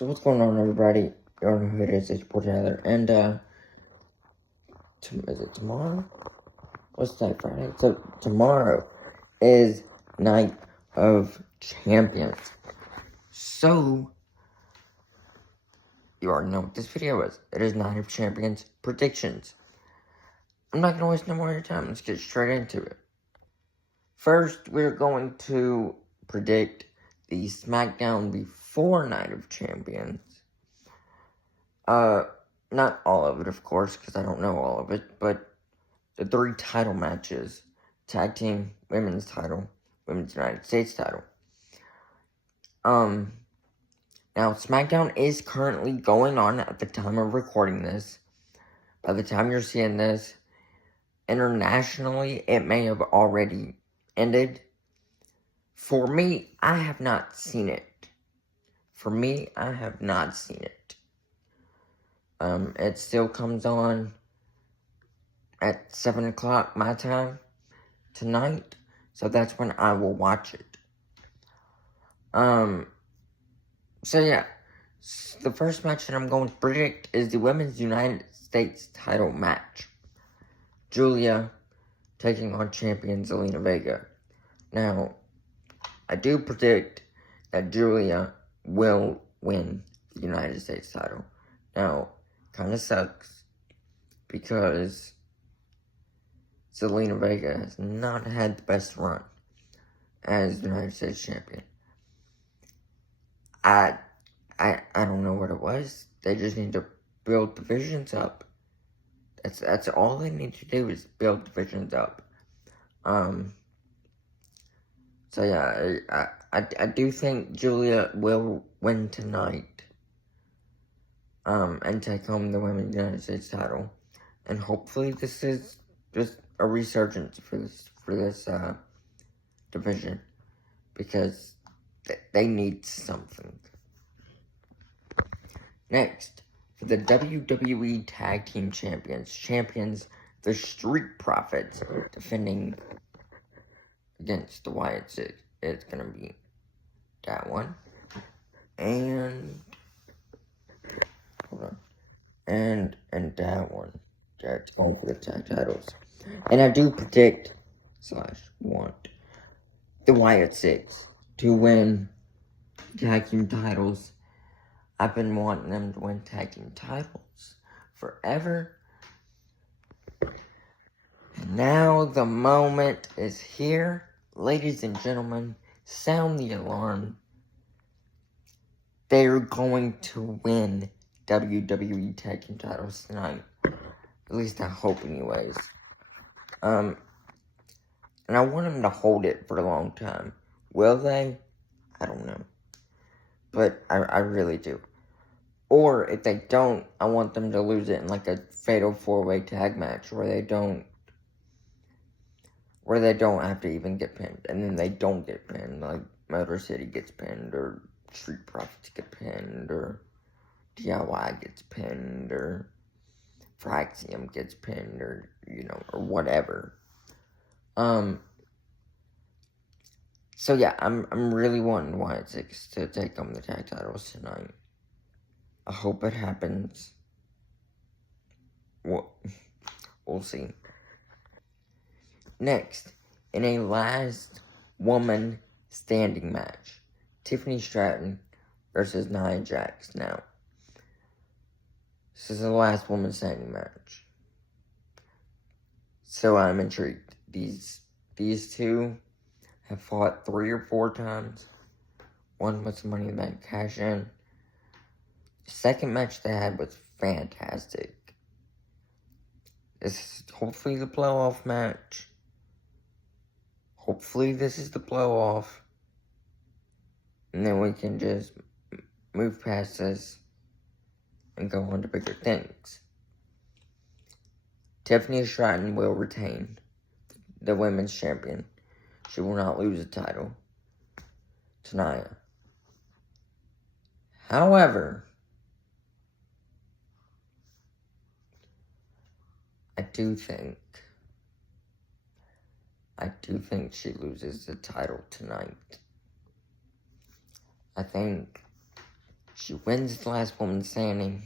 So what's going on, everybody? You don't know who it is, it's poor Tyler. And, is it tomorrow? What's that, Friday? So, tomorrow is Night of Champions. So, you already know what this video is. It is Night of Champions predictions. I'm not going to waste no more of your time. Let's get straight into it. First, we're going to predict the SmackDown before Night of Champions. Not all of it, of course, because I don't know all of it, but the 3 title matches: tag team, women's title, women's United States title. Now SmackDown is currently going on at the time of recording this. By the time you're seeing this, internationally, it may have already ended. For me, I have not seen it. It still comes on at 7 o'clock my time tonight, so that's when I will watch it. So yeah, the first match that I'm going to predict is the Women's United States title match. Julia taking on champion Zelina Vega. Now, I do predict that Julia will win the United States title. Now, kind of sucks because Zelina Vega has not had the best run as the United States champion. I don't know what it was. They just need to build divisions up. That's all they need to do is build divisions up. So yeah, I do think Julia will win tonight. And take home the Women's United States title. And hopefully this is just a resurgence for this division, because they need something. Next, for the WWE Tag Team Champions, the Street Profits, defending against the Wyatt Six. It's gonna be that one, and hold on, and that one. That's going for the tag titles. And I do predict / want the Wyatt Six to win tag team titles. I've been wanting them to win tag team titles forever. And now the moment is here. Ladies and gentlemen, sound the alarm. They're going to win WWE tag team titles tonight. At least I hope, anyways. And I want them to hold it for a long time. Will they? I don't know. But I really do. Or if they don't, I want them to lose it in like a fatal 4-way tag match where they don't have to even get pinned. And then they don't get pinned, like Motor City gets pinned, or Street Profits get pinned, or DIY gets pinned, or Fraxium gets pinned, or, or whatever. So yeah, I'm really wanting Wyatt Six to take home the tag titles tonight. I hope it happens. We'll see. Next, in a last woman standing match, Tiffany Stratton versus Nia Jax. Now, this is the last woman standing match, so I'm intrigued. These two have fought 3 or 4 times. One was Money in the Bank cash in. The second match they had was fantastic. This is hopefully the blow-off match. Hopefully this is the blow-off. And then we can just move past this and go on to bigger things. Tiffany Stratton will retain the women's champion. She will not lose the title to Nia. However, I do think she loses the title tonight. I think She wins the last woman standing.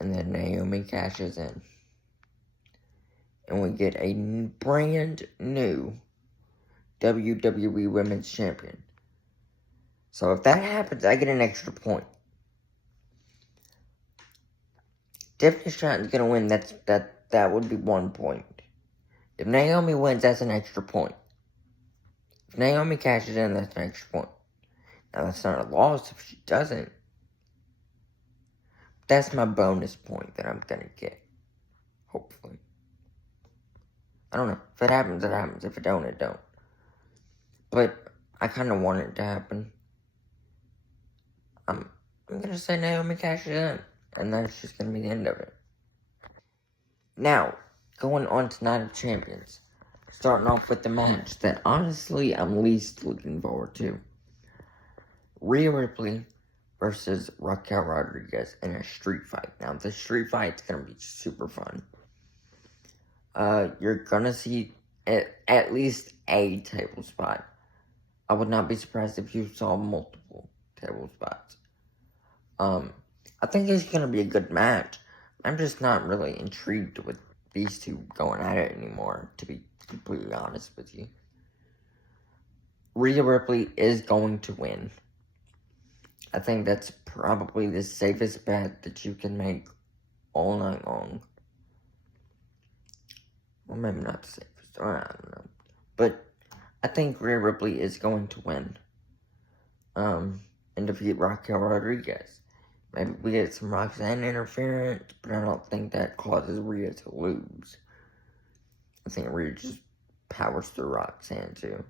And then Naomi cashes in. And we get a brand new WWE Women's Champion. So if that happens, I get an extra point. Tiffany Stratton's gonna win, that would be 1 point. If Naomi wins, that's an extra point. If Naomi cashes in, that's an extra point. Now, that's not a loss if she doesn't. That's my bonus point that I'm gonna get. Hopefully. I don't know. If it happens, it happens. If it don't, it don't. But I kind of want it to happen. I'm gonna say Naomi cashes in. And that's just gonna be the end of it. Now, going on to Night of Champions. Starting off with the match that honestly I'm least looking forward to. Rhea Ripley versus Raquel Rodriguez in a street fight. Now, the street fight's gonna be super fun. You're gonna see at least a table spot. I would not be surprised if you saw multiple table spots. I think it's gonna be a good match. I'm just not really intrigued with these two going at it anymore, to be completely honest with you. Rhea Ripley is going to win. I think that's probably the safest bet that you can make all night long. Well, maybe not the safest, or I don't know. But I think Rhea Ripley is going to win. And defeat Raquel Rodriguez. Maybe we get some Roxanne interference, but I don't think that causes Rhea to lose. I think Rhea just powers through Roxanne too.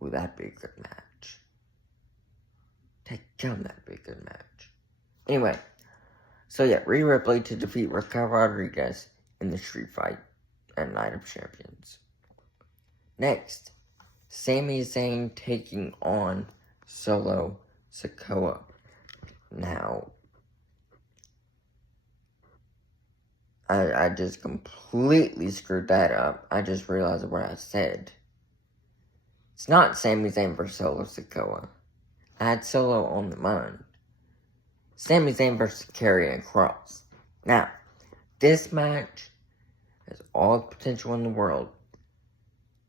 Would that be a good match? Take down, that'd be a good match. Anyway, so yeah, Rhea Ripley to defeat Raquel Rodriguez in the street fight at Night of Champions. Next, Sami Zayn taking on Solo Sikoa. Now, I just completely screwed that up. I just realized what I said. It's not Sami Zayn versus Solo Sikoa. I had Solo on the mind. Sami Zayn versus Karrion Kross. Now, this match has all the potential in the world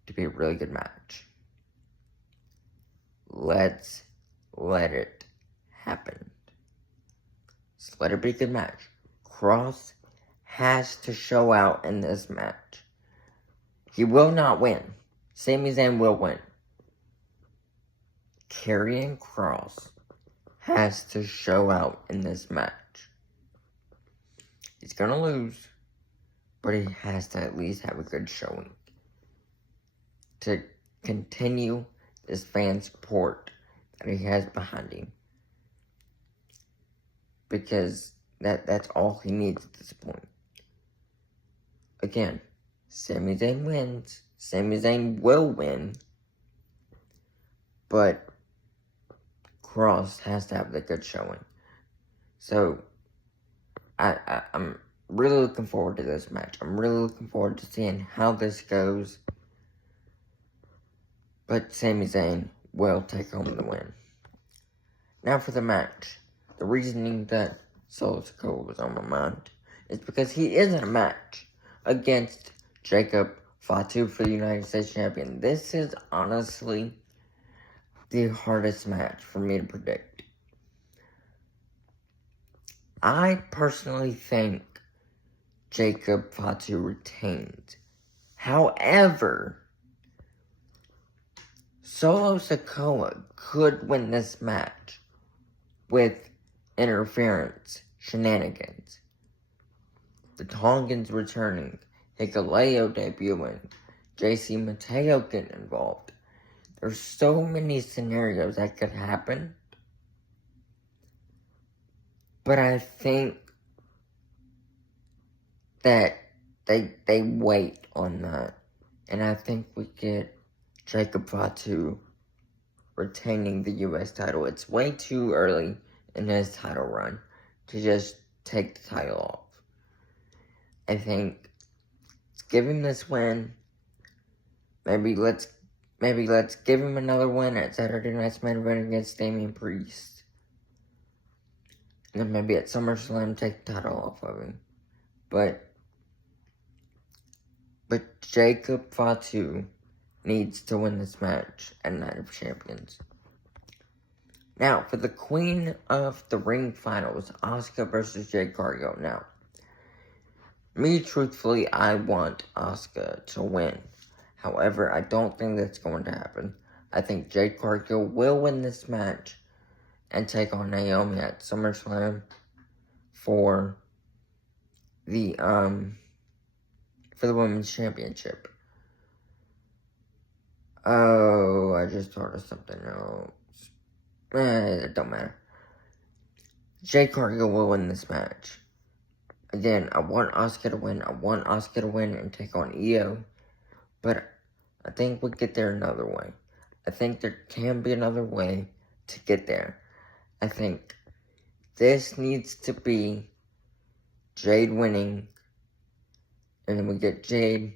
to be a really good match. Let's let it happen. Just let it be a good match. Kross has to show out in this match. He will not win. Sami Zayn will win. Karrion Kross has to show out in this match. He's gonna lose, but he has to at least have a good showing to continue this fan support that he has behind him. Because that's all he needs at this point. Again, Sami Zayn wins. Sami Zayn will win. But Kross has to have the good showing. So, I'm really looking forward to this match. I'm really looking forward to seeing how this goes. But Sami Zayn will take home the win. Now for the match. The reasoning that Solo Sikoa was on my mind is because he is in a match against Jacob Fatu for the United States Champion. This is honestly the hardest match for me to predict. I personally think Jacob Fatu retains. However, Solo Sikoa could win this match with interference shenanigans. The Tongans returning, Hikuleo debuting, JC Mateo getting involved. There's so many scenarios that could happen. But I think that they wait on that. And I think we get Jacob Fatu retaining the U.S. title. It's way too early in his title run to just take the title off. I think let's give him this win. Maybe let's maybe let's give him another win at Saturday Night's Main Event against Damian Priest. And then maybe at SummerSlam take the title off of him. But Jacob Fatu needs to win this match at Night of Champions. Now, for the Queen of the Ring Finals, Asuka versus Jade Cargill. Now, me, truthfully, I want Asuka to win. However, I don't think that's going to happen. I think Jade Cargill will win this match and take on Naomi at SummerSlam for the Women's Championship. Oh, I just thought of something else. It don't matter. Jade Cargill will win this match. Again, I want Asuka to win. I want Asuka to win and take on Io. But I think we'll get there another way. I think there can be another way to get there. I think this needs to be Jade winning. And then we get Jade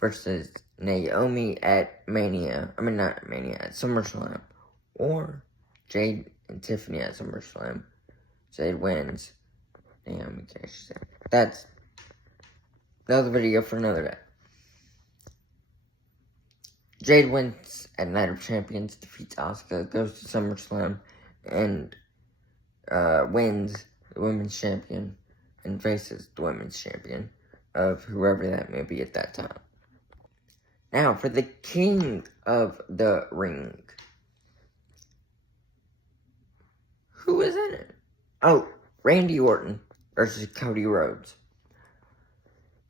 versus Naomi at Mania. I mean, not Mania, at SummerSlam. Or Jade and Tiffany at SummerSlam. Jade wins. Naomi cashes in. That's another video for another day. Jade wins at Night of Champions, defeats Asuka, goes to SummerSlam, and wins the Women's Champion, and faces the Women's Champion of whoever that may be at that time. Now, for the King of the Ring. Who is in it? Oh, Randy Orton versus Cody Rhodes.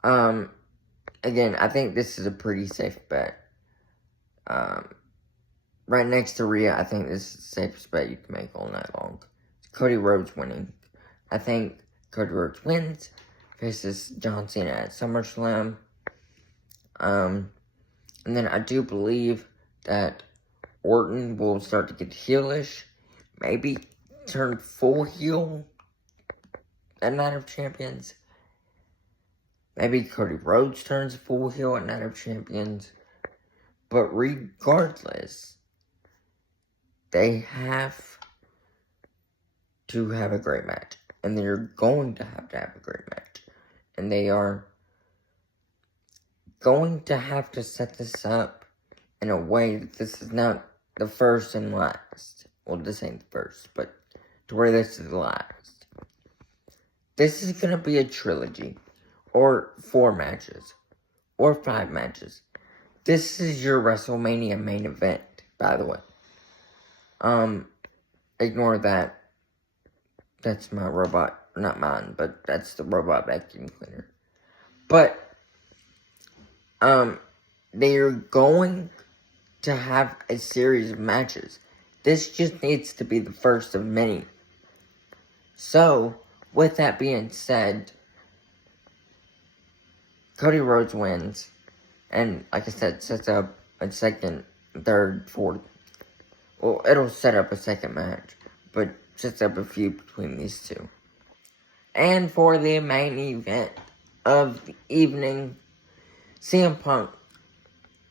Again, I think this is a pretty safe bet. Right next to Rhea, I think this is the safest bet you can make all night long. Cody Rhodes winning. I think Cody Rhodes wins, faces John Cena at SummerSlam. And then I do believe that Orton will start to get heelish, maybe turn full heel at Night of Champions. Maybe Cody Rhodes turns full heel at Night of Champions. But regardless, they have to have a great match. And they're going to have a great match. And they are going to have to set this up in a way that this is not the first and last. Well, this ain't the first, but to where this is the last. This is going to be a trilogy. Or 4 matches. Or 5 matches. This is your WrestleMania main event, by the way. Ignore that. That's my robot, not mine, but that's the robot vacuum cleaner. But, they're going to have a series of matches. This just needs to be the first of many. So, with that being said, Cody Rhodes wins. And, like I said, sets up a second, third, fourth. Well, it'll set up a second match. But sets up a feud between these two. And for the main event of the evening, CM Punk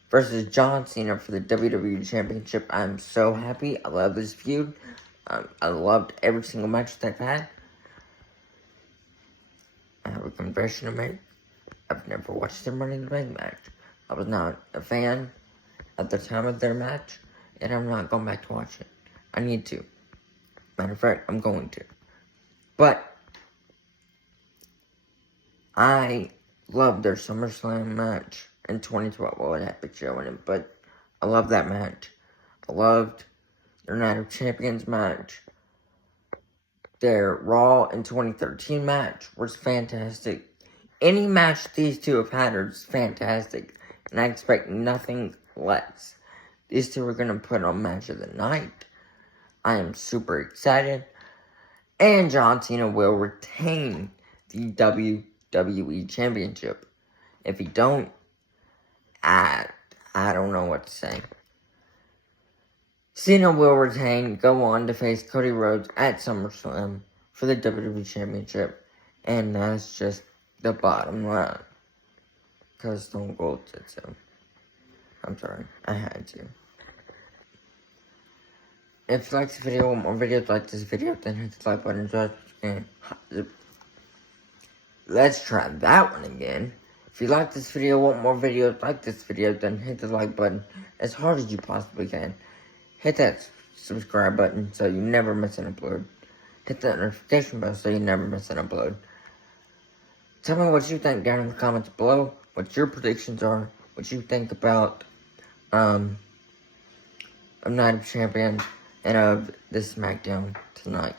versus John Cena for the WWE Championship. I'm so happy. I love this feud. I loved every single match they've had. I have a confession to make. I've never watched their Money in the Bank match. I was not a fan at the time of their match, and I'm not going back to watch it. I need to. Matter of fact, I'm going to. But I loved their SummerSlam match in 2012. Well, it had Big Show in it, but I loved that match. I loved their Night of Champions match. Their Raw in 2013 match was fantastic. Any match these two have had is fantastic, and I expect nothing less. These two are going to put on Match of the Night. I am super excited. And John Cena will retain the WWE Championship. If he don't, I don't know what to say. Cena will retain, go on to face Cody Rhodes at SummerSlam for the WWE Championship. And that's just the bottom line. Because Stone Cold said so. I'm sorry. I had to. If you like this video, want more videos like this video, then hit the like button. Let's try that one again. If you like this video, want more videos like this video, then hit the like button as hard as you possibly can. Hit that subscribe button so you never miss an upload. Hit that notification bell so you never miss an upload. Tell me what you think down in the comments below. What your predictions are. What you think about of Night of Champions and of this SmackDown tonight.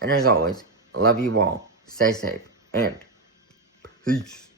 And as always, I love you all. Stay safe and peace.